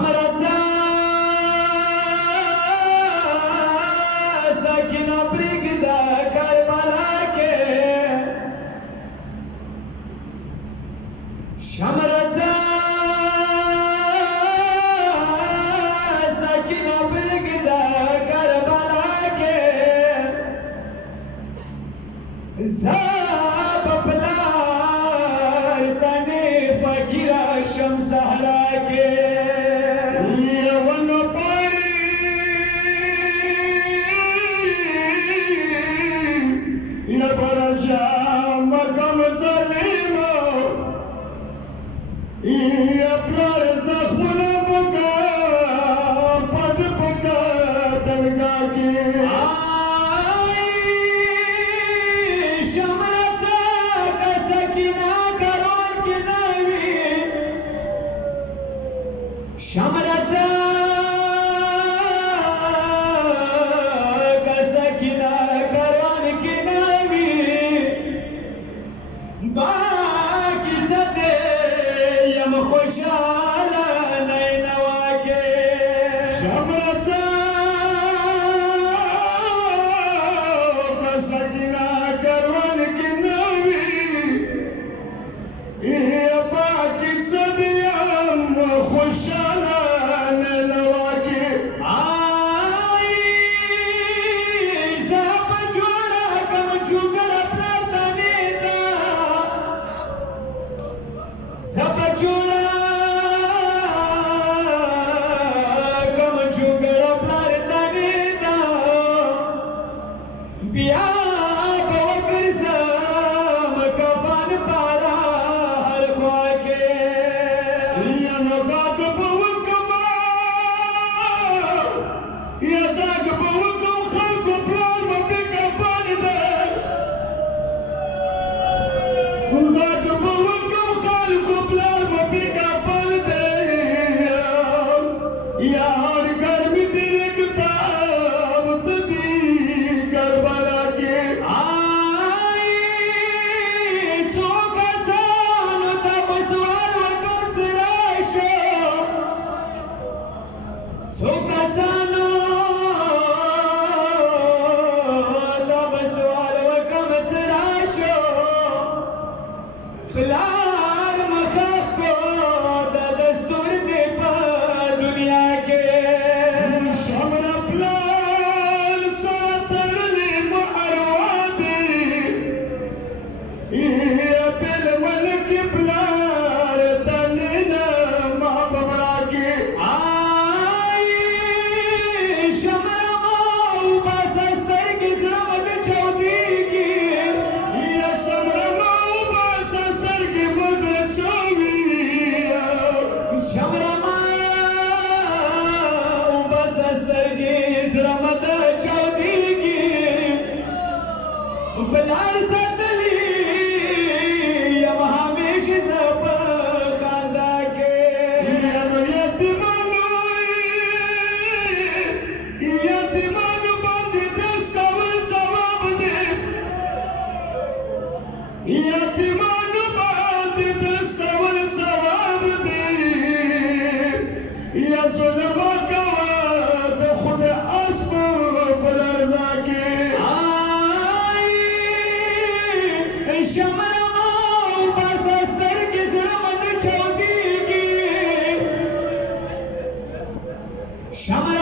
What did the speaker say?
شمرته سکینه پرېږده کربلا کې شمرته سکینه پرېږده کربلا کې زه به پلار تنې فقیره شم صحرا کې شمرته که سکینه کاروان کې نه وي باقي څه دی یم خوشحاله نینوا کې شمرته که سکینه کاروان کې نه وي باقي څه دی یم خوشحاله پلار مخاف کو دا دستور دی پا دنیا کے شمر پلار ساترلی معروا دی پیل ملک پلار تنینا محببا کی آئی شمر ماو باسا سترگی زرمد چودی کی یا شمر پلار ساتلی یم همیشه زه په خندا کې یم یتیمانو باندې دست کول ثواب دی یتیمانو باندې دست کول ثواب دی یا ظلم کوه د خدای اسب په لرزه کې شمر ماو باسا سترګې زړه من چاودېږي شمر